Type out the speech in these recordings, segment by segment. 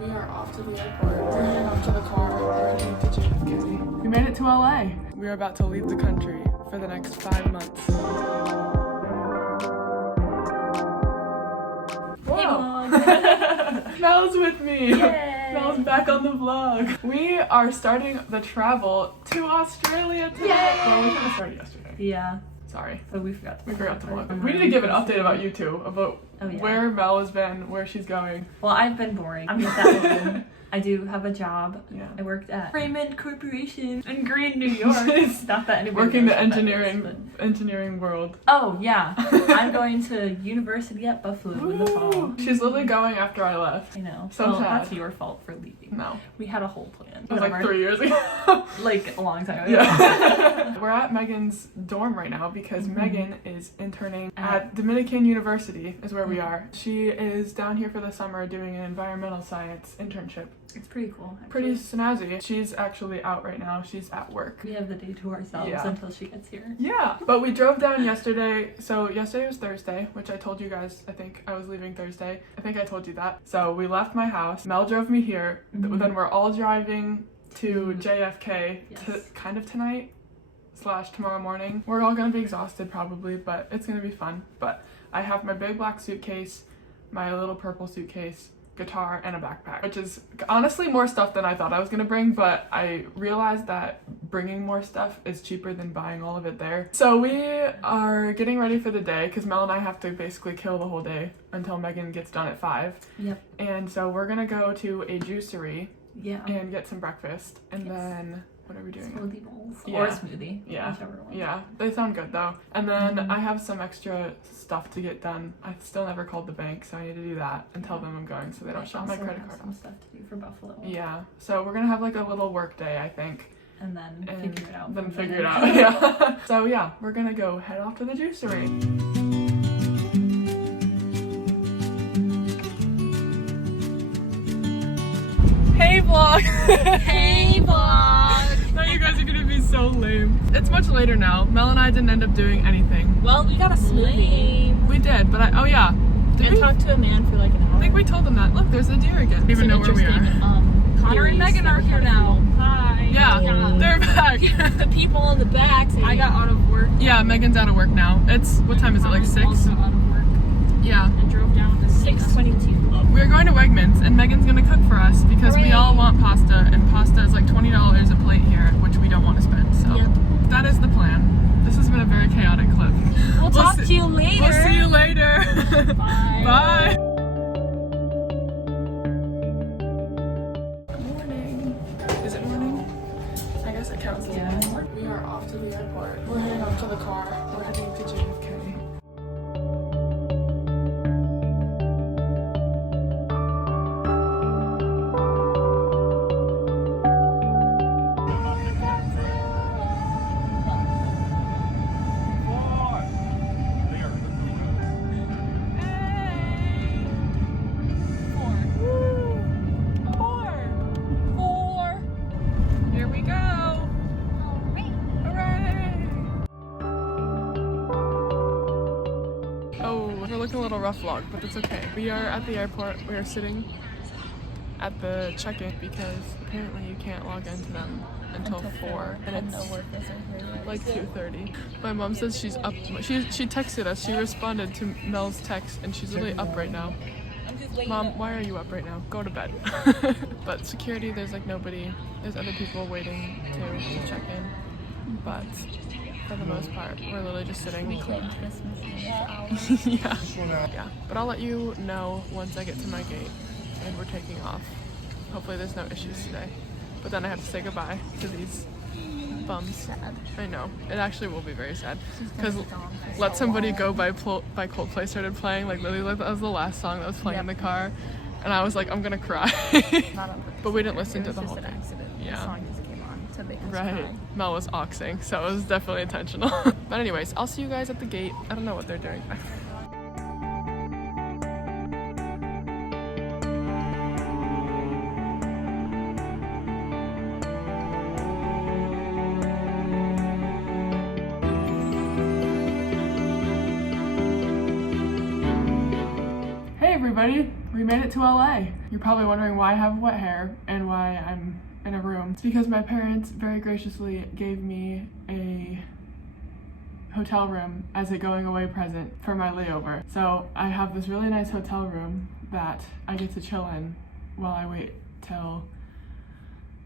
We are off to the airport. We're heading off to the car. We're heading to JFK. We made it to LA. We are about to leave the country for the next 5 months. Whoa! Mel's with me. Yay. Mel's back on the vlog. We are starting the travel to Australia today. Yay. Well, we kind of started yesterday. Yeah. Sorry. But we forgot to vlog. We need to give an update about you two, about where Mel has been, where she's going. Well, I've been boring. I'm just that woman. I do have a job. Yeah. I worked at Raymond Corporation in Green, New York. Not that anybody working the engineering engineering world. Oh yeah. I'm going to university at Buffalo in the fall. She's literally going after I left. I know. So sad. That's your fault for leaving. No. We had a whole plan. It was like 3 years ago. Like a long time ago. Yeah. We're at Megan's dorm right now because Megan is interning at Dominican University is where we are. She is down here for the summer doing an environmental science internship. It's pretty cool. Actually. Pretty snazzy. She's actually out right now. She's at work. We have the day to ourselves until she gets here. Yeah. But we drove down yesterday. So yesterday was Thursday, which I told you guys, I think I was leaving Thursday. I think I told you that. So we left my house. Mel drove me here. Then we're all driving to JFK kind of tonight / tomorrow morning. We're all gonna be exhausted probably, but it's gonna be fun. But I have my big black suitcase, my little purple suitcase, guitar, and a backpack, which is honestly more stuff than I thought I was gonna bring, but I realized that bringing more stuff is cheaper than buying all of it there. So we are getting ready for the day because Mel and I have to basically kill the whole day until Megan gets done at 5. Yep. And so we're gonna go to a juicery and get some breakfast, and then what are we doing? Smoothie bowls. Or a smoothie. Yeah. Whichever one. Yeah. They sound good though. And then I have some extra stuff to get done. I still never called the bank, so I need to do that and tell them I'm going so they don't shut my credit card some off. Stuff to do for Buffalo. Yeah. So we're gonna have like a little work day, I think. And then figure it out. Then figure it out. Yeah. So yeah, we're gonna go head off to the juicery. Hey vlog! Hey vlog! Now you guys are gonna be so lame. It's much later now. Mel and I didn't end up doing anything. Well, we got a smoothie. We did, but Did we talk to a man for like an hour? I think we told them that. Look, there's a deer again. Even know where we are. Connor and Megan are here now. Hi. Yeah, they're back. The people in the back. I got out of work. Yeah, Megan's out of work now. It's, what time is it, like 6? Also out of work. Yeah. And drove down to 6:22. We're going to Wegmans, and Megan's gonna cook for us because we all want pasta, and pasta is like $20 a plate here, which we don't want to spend. So that is the plan. This has been a very chaotic clip. We'll talk to you later. We'll see you later. Bye. Bye. Morning. Is it morning? I guess it counts as morning. We are off to the airport. We're heading off to the car. We're heading to JFK. Looking a little rough vlog, but that's okay. We are at the airport. We are sitting at the check-in because apparently you can't log into them until 4, and it's like 2:30. My mom says she's up. She texted us. She responded to Mel's text, and she's literally up right now. Mom, why are you up right now? Go to bed. But security, there's like nobody. There's other people waiting to check in, but for the most part, we're literally just sitting. We claimed Christmas. Yeah. But I'll let you know once I get to my gate and we're taking off. Hopefully there's no issues today. But then I have to say goodbye to these bums. Sad. I know. It actually will be very sad. Because Let Somebody Go by Coldplay started playing. Like literally that was the last song that was playing in the car. And I was like, I'm gonna cry. But we didn't listen to the whole thing. Yeah. The song just came on to make us right. cry. Mel was oxing, so it was definitely intentional. But anyways, I'll see you guys at the gate. I don't know what they're doing. Hey everybody, we're we made it to LA. You're probably wondering why I have wet hair and why I'm in a room. It's because my parents very graciously gave me a hotel room as a going away present for my layover. So I have this really nice hotel room that I get to chill in while I wait till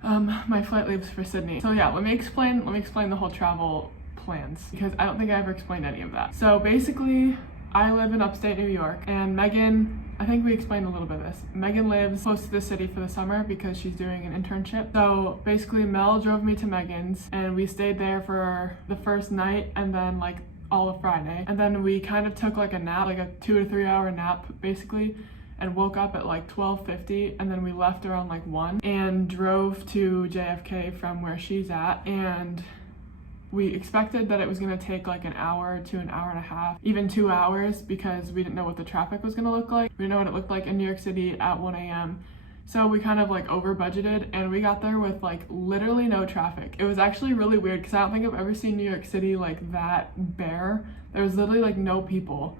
my flight leaves for Sydney. So yeah, let me explain the whole travel plans, because I don't think I ever explained any of that. So basically, I live in upstate New York, and Megan, I think we explained a little bit of this. Megan lives close to the city for the summer because she's doing an internship. So basically, Mel drove me to Megan's, and we stayed there for the first night and then like all of Friday. And then we kind of took like a nap, like a 2 to 3 hour nap basically, and woke up at like 12:50, and then we left around like 1 and drove to JFK from where she's at. And we expected that it was going to take like an hour to an hour and a half, even 2 hours, because we didn't know what the traffic was going to look like. We didn't know what it looked like in New York City at 1 a.m. So we kind of like over budgeted, and we got there with like literally no traffic. It was actually really weird because I don't think I've ever seen New York City like that bare. There was literally like no people.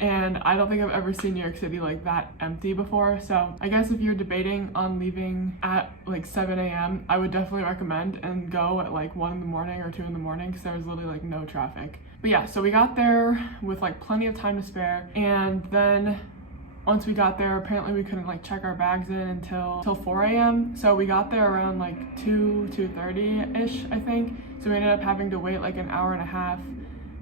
And I don't think I've ever seen New York City like that empty before. So I guess if you're debating on leaving at like 7 a.m., I would definitely recommend and go at like 1 in the morning or 2 in the morning, because there was literally like no traffic. But yeah, so we got there with like plenty of time to spare. And then once we got there, apparently we couldn't like check our bags in until 4 a.m. So we got there around like 2:30-ish, I think. So we ended up having to wait like an hour and a half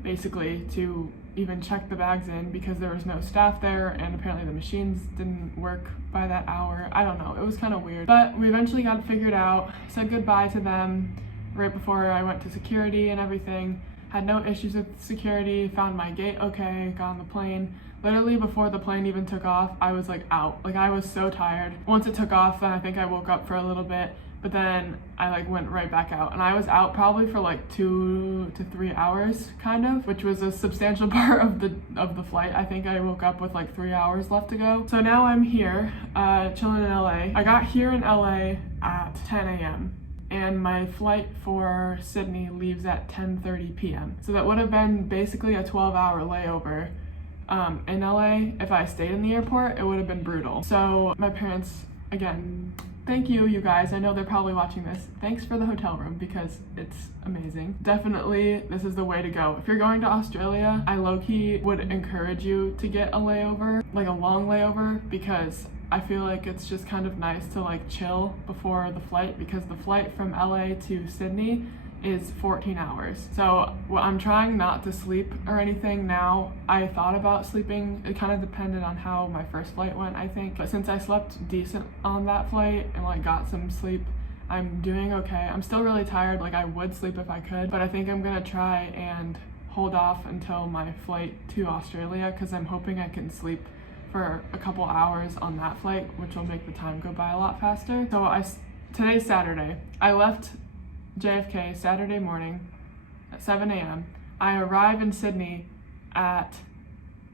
basically to even check the bags in, because there was no staff there, and apparently the machines didn't work by that hour. I don't know, it was kind of weird. But we eventually got it figured out, said goodbye to them right before I went to security and everything. Had no issues with security, found my gate okay, got on the plane. Literally before the plane even took off, I was like out. Like I was so tired. Once it took off, then I think I woke up for a little bit, but then I like went right back out, and I was out probably for like 2 to 3 hours kind of, which was a substantial part of the flight. I think I woke up with like 3 hours left to go. So now I'm here chilling in LA. I got here in LA at 10 a.m. and my flight for Sydney leaves at 10:30 p.m. So that would have been basically a 12-hour layover in LA. If I stayed in the airport, it would have been brutal. So my parents, again, thank you, you guys. I know they're probably watching this. Thanks for the hotel room, because it's amazing. Definitely, this is the way to go. If you're going to Australia, I low-key would encourage you to get a layover, like a long layover, because I feel like it's just kind of nice to like chill before the flight, because the flight from LA to Sydney is 14 hours. So I'm trying not to sleep or anything now. I thought about sleeping. It kind of depended on how my first flight went, I think. But since I slept decent on that flight and like got some sleep, I'm doing okay. I'm still really tired. Like I would sleep if I could, but I think I'm gonna try and hold off until my flight to Australia, because I'm hoping I can sleep for a couple hours on that flight, which will make the time go by a lot faster. So today's Saturday. I left JFK Saturday morning at 7 a.m. I arrive in Sydney at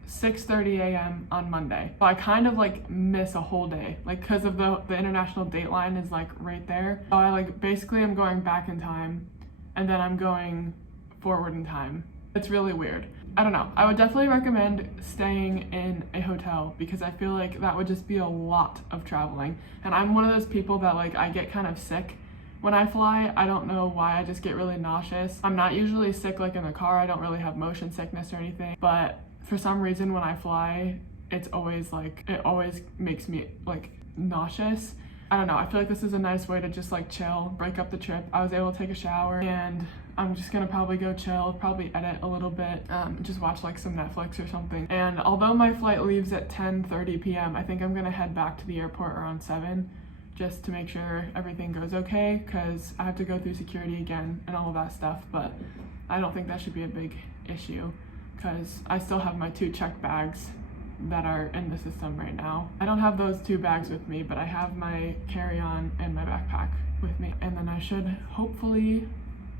6:30 a.m. on Monday. So I kind of like miss a whole day, like because of the international date line is like right there. So I like basically am going back in time, and then I'm going forward in time. It's really weird. I don't know. I would definitely recommend staying in a hotel, because I feel like that would just be a lot of traveling. And I'm one of those people that like I get kind of sick when I fly. I don't know why, I just get really nauseous. I'm not usually sick like in the car. I don't really have motion sickness or anything, but for some reason when I fly, it's always like, it always makes me like nauseous. I don't know. I feel like this is a nice way to just like chill, break up the trip. I was able to take a shower, and I'm just gonna probably go chill, probably edit a little bit, just watch like some Netflix or something. And although my flight leaves at 10:30 p.m., I think I'm gonna head back to the airport around 7, just to make sure everything goes okay, because I have to go through security again and all of that stuff. But I don't think that should be a big issue, because I still have my 2 check bags that are in the system right now. I don't have those 2 bags with me, but I have my carry-on and my backpack with me, and then I should hopefully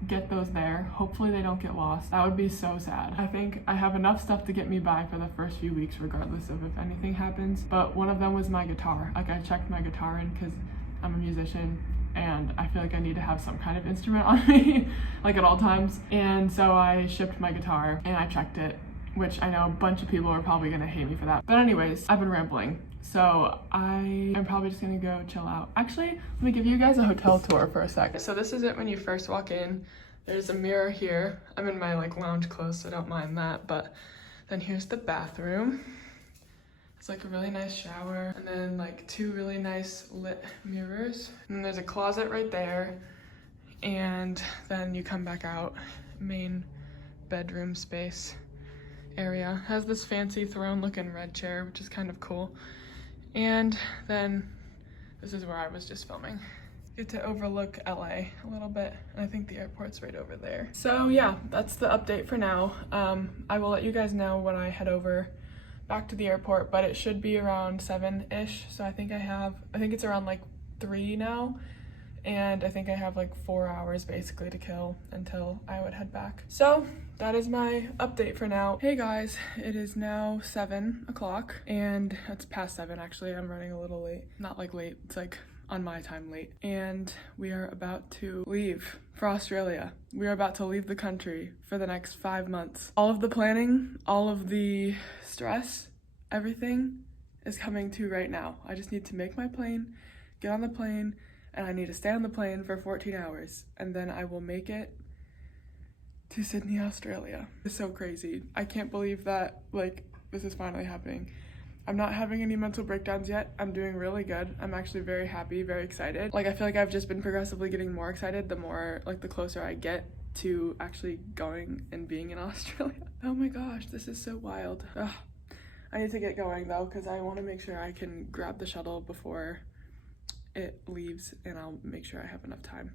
get those there. Hopefully they don't get lost. That would be so sad. I think I have enough stuff to get me by for the first few weeks, regardless of if anything happens. But one of them was my guitar. Like I checked my guitar in, because I'm a musician and I feel like I need to have some kind of instrument on me like at all times. And so I shipped my guitar and I checked it, which I know a bunch of people are probably gonna hate me for that. But anyways, I've been rambling. So I am probably just gonna go chill out. Actually, let me give you guys a hotel tour for a sec. So this is it when you first walk in. There's a mirror here. I'm in my like lounge clothes, so I don't mind that. But then here's the bathroom. It's like a really nice shower, and then like 2 really nice lit mirrors. And then there's a closet right there. And then you come back out, main bedroom space area. Has this fancy throne looking red chair, which is kind of cool. And then this is where I was just filming. Get to overlook LA a little bit, and I think the airport's right over there. So yeah, that's the update for now. I will let you guys know when I head over back to the airport, but it should be around 7-ish. So I think it's around like 3 now, and I think I have like 4 hours basically to kill until I would head back. So that is my update for now. Hey guys, it is now 7 o'clock, and it's past 7 actually. I'm running a little late. Not like late, it's like on my time late. And we are about to leave for Australia. We are about to leave the country for the next 5 months. All of the planning, all of the stress, everything is coming to right now. I just need to make my plane, get on the plane, and I need to stay on the plane for 14 hours, and then I will make it to Sydney, Australia. It's so crazy. I can't believe that, like, this is finally happening. I'm not having any mental breakdowns yet. I'm doing really good. I'm actually very happy, very excited. Like, I feel like I've just been progressively getting more excited the more, like, the closer I get to actually going and being in Australia. Oh my gosh, this is so wild. Ugh. I need to get going though, because I want to make sure I can grab the shuttle before it leaves, and I'll make sure I have enough time,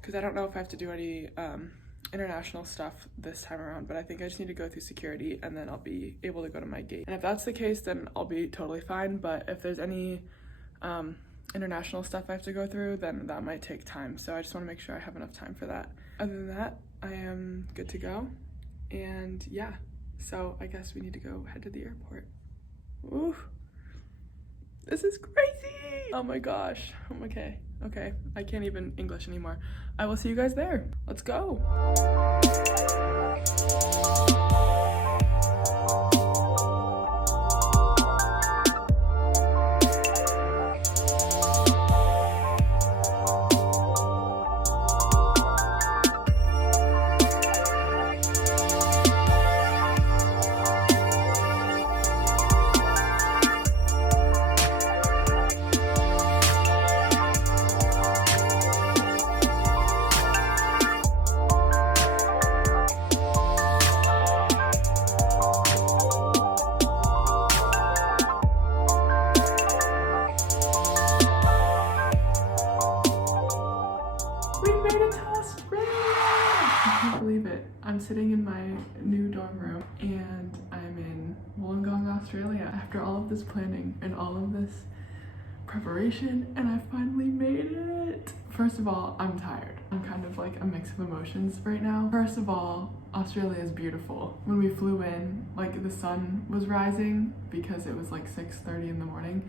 because I don't know if I have to do any international stuff this time around, but I think I just need to go through security and then I'll be able to go to my gate. And if that's the case, then I'll be totally fine. But if there's any international stuff I have to go through, then that might take time. So I just want to make sure I have enough time for that. Other than that, I am good to go. And yeah, so I guess we need to go head to the airport. Ooh, this is crazy. Oh my gosh. Okay, I can't even English anymore. I will see you guys there. Let's go. I'm sitting in my new dorm room, and I'm in Wollongong, Australia after all of this planning and all of this preparation, and I finally made it. First of all, I'm tired. I'm kind of like a mix of emotions right now. First of all, Australia is beautiful. When we flew in, like the sun was rising because it was like 6:30 in the morning.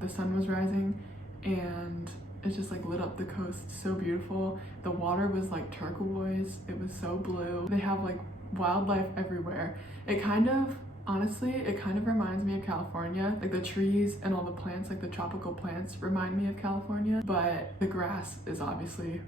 The sun was rising, and it just like lit up the coast so beautiful. The water was like turquoise. It was so blue. They have like wildlife everywhere. Honestly, it kind of reminds me of California. Like the trees and all the plants, like the tropical plants remind me of California, but the grass is obviously,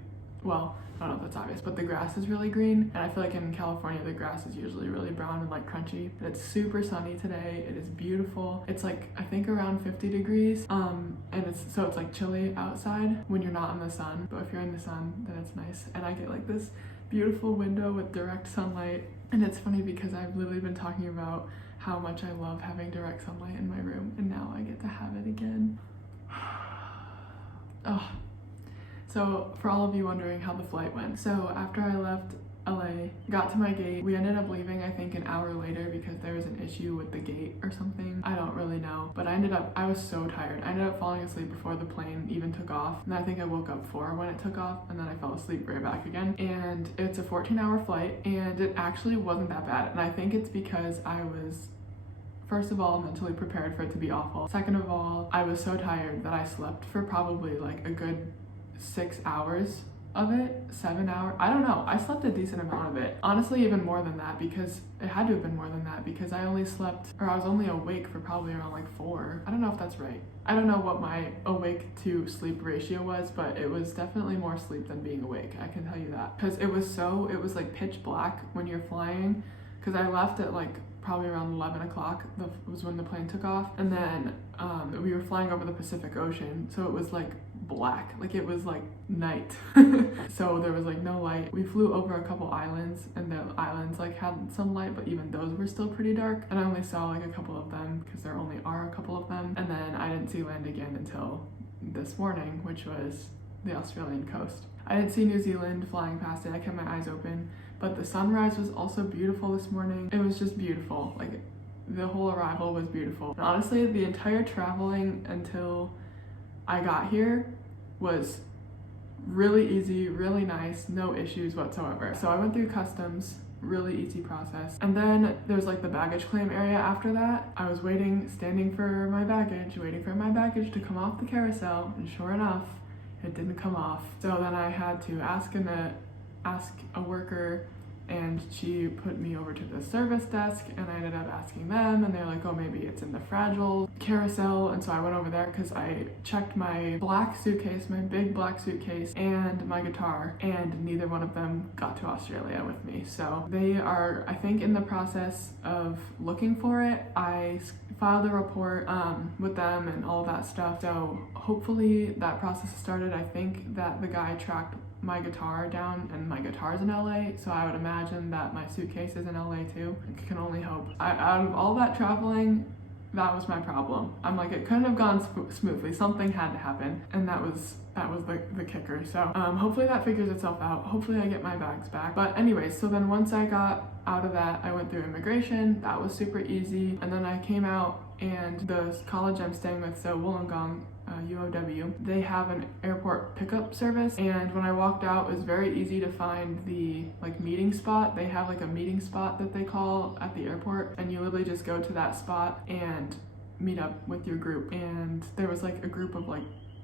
well, I don't know if that's obvious, but the grass is really green. And I feel like in California, the grass is usually really brown and like crunchy. But it's super sunny today. It is beautiful. It's like, I think around 50 degrees. And it's like chilly outside when you're not in the sun. But if you're in the sun, then it's nice. And I get like this beautiful window with direct sunlight. And it's funny because I've literally been talking about how much I love having direct sunlight in my room. And now I get to have it again. Oh. So for all of you wondering how the flight went, so after I left LA, got to my gate, we ended up leaving I think an hour later because there was an issue with the gate or something. I don't really know, but I was so tired. I ended up falling asleep before the plane even took off, and I think I woke up 4 when it took off, and then I fell asleep right back again. And it's a 14-hour flight, and it actually wasn't that bad, and I think it's because I was, first of all, mentally prepared for it to be awful. Second of all, I was so tired that I slept for probably like a good 6 hours of it, 7 hours. I don't know. I slept a decent amount of it. Honestly, even more than that, because it had to have been more than that, because I was only awake for probably around like 4. I don't know if that's right. I don't know what my awake to sleep ratio was, but it was definitely more sleep than being awake. I can tell you that. Because it was like pitch black when you're flying. Because I left at like probably around 11 o'clock was when the plane took off. And then we were flying over the Pacific Ocean. So it was like black, like it was like night. So there was like no light. We flew over a couple islands, and the islands like had some light, but even those were still pretty dark. And I only saw like a couple of them because there only are a couple of them. And then I didn't see land again until this morning, which was the Australian coast. I didn't see New Zealand flying past it. I kept my eyes open, but the sunrise was also beautiful this morning. It was just beautiful. Like the whole arrival was beautiful. And honestly, the entire traveling until I got here was really easy, really nice, no issues whatsoever. So I went through customs, really easy process. And then there's like the baggage claim area after that. I was standing for my baggage, waiting for my baggage to come off the carousel, and sure enough, it didn't come off. So then I had to ask a worker, and she put me over to the service desk, and I ended up asking them, and they're like, oh, maybe it's in the fragile carousel. And so I went over there because I checked my black suitcase, my big black suitcase, and my guitar, and neither one of them got to Australia with me. So they are, I think, in the process of looking for it. I filed a report with them and all that stuff. So hopefully that process has started. I think that the guy tracked my guitar down, and my guitar's in LA, so I would imagine that my suitcase is in LA too. I can only hope. Out of all that traveling, that was my problem. I'm like, it couldn't have gone smoothly. Something had to happen, and that was the kicker. So hopefully that figures itself out. Hopefully I get my bags back. But anyways, so then once I got out of that, I went through immigration. That was super easy. And then I came out, and the college I'm staying with, so Wollongong UOW, they have an airport pickup service, and when I walked out, it was very easy to find the like meeting spot. They have like a meeting spot that they call at the airport, and you literally just go to that spot and meet up with your group. And there was like a group of like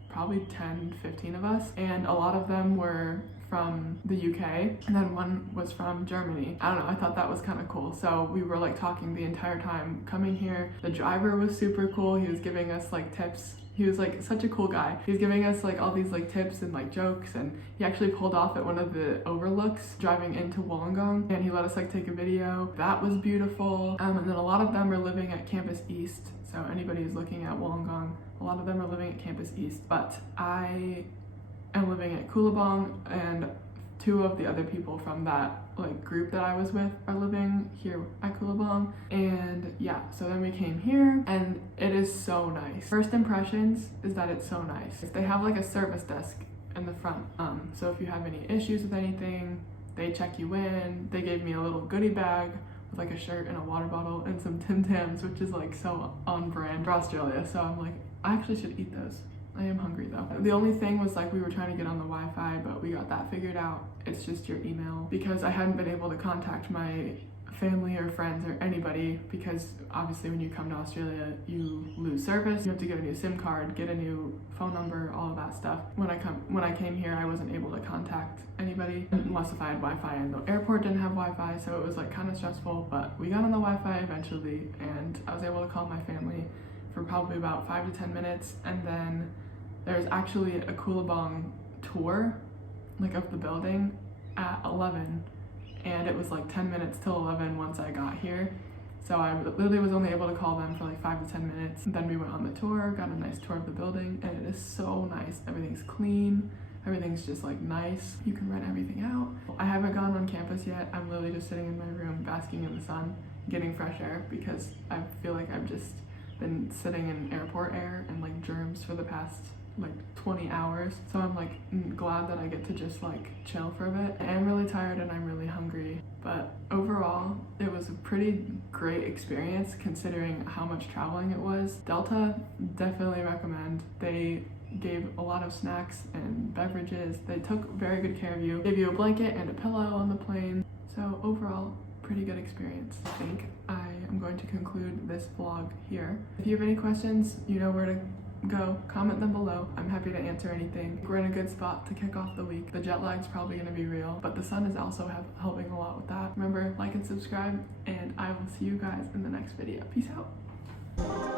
probably 10-15 of us, and a lot of them were from the UK, and then one was from Germany. I don't know, I thought that was kind of cool. So we were like talking the entire time coming here. The driver was super cool. He was giving us like tips. He was like such a cool guy. He was giving us like all these like tips and like jokes, and he actually pulled off at one of the overlooks driving into Wollongong, and he let us like take a video. That was beautiful. And then a lot of them are living at Campus East. So anybody who's looking at Wollongong, a lot of them are living at Campus East. But I am living at Coolabong, and 2 of the other people from that like group that I was with are living here at Coolabong. And yeah, so then we came here, and it is so nice. First impressions is that it's so nice. They have like a service desk in the front. So if you have any issues with anything, they check you in. They gave me a little goodie bag with like a shirt and a water bottle and some Tim Tams, which is like so on brand for Australia. So I'm like, I actually should eat those. I am hungry though. The only thing was like we were trying to get on the Wi-Fi, but we got that figured out. It's just your email, because I hadn't been able to contact my family or friends or anybody, because obviously when you come to Australia you lose service. You have to get a new SIM card, get a new phone number, all of that stuff. When I came here, I wasn't able to contact anybody unless if I had Wi-Fi, and the airport didn't have Wi-Fi, so it was like kind of stressful. But we got on the Wi-Fi eventually, and I was able to call my family for probably about 5 to 10 minutes, and then there's actually a Coolabong tour like of the building at 11, and it was like 10 minutes till 11 once I got here. So I literally was only able to call them for like 5 to 10 minutes. And then we went on the tour, got a nice tour of the building, and it is so nice. Everything's clean, everything's just like nice. You can rent everything out. I haven't gone on campus yet. I'm literally just sitting in my room basking in the sun, getting fresh air, because I feel like I've just been sitting in airport air and like germs for the past like 20 hours. So I'm like glad that I get to just like chill for a bit. I am really tired and I'm really hungry, but overall it was a pretty great experience considering how much traveling it was. Delta, definitely recommend. They gave a lot of snacks and beverages. They took very good care of you. Gave you a blanket and a pillow on the plane. So overall, pretty good experience. I think I am going to conclude this vlog here. If you have any questions, you know where to go, comment them below. I'm happy to answer anything. We're in a good spot to kick off the week. The jet lag's probably gonna be real, but the sun is also helping a lot with that. Remember, like and subscribe, and I will see you guys in the next video. Peace out.